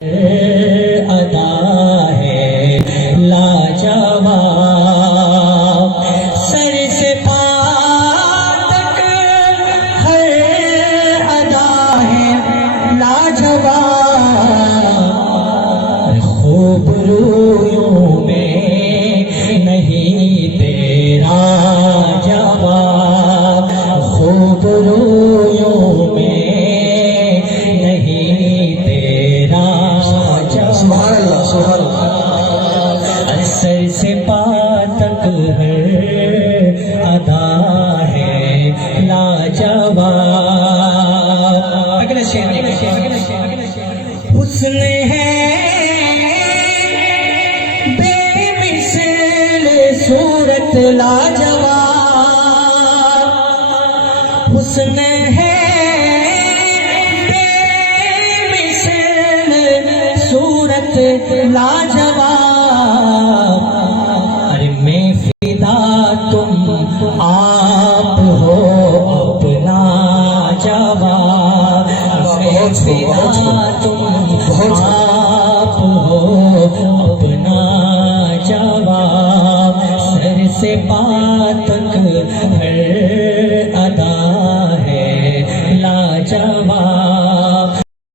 ادا ہے لاجواب، سر سے پا تک ہر ادا ہے لاجواب، خوب رویوں میں نہیں تیرا جواب، خوب رویوں میں نہیں تیرا سبحان اللہ سبحان اللہ۔ سر سے پا تک ہر ادا ہے لاجواب، اگلے شعر حسن ہے بے مثل صورت لاجواب، حسن ہے صورت لاجواب، ارے میں فدا تم آپ ہو اپنا جواب، میں فدا تم آپ ہو اپنا جواب، سر سے پا تک ہر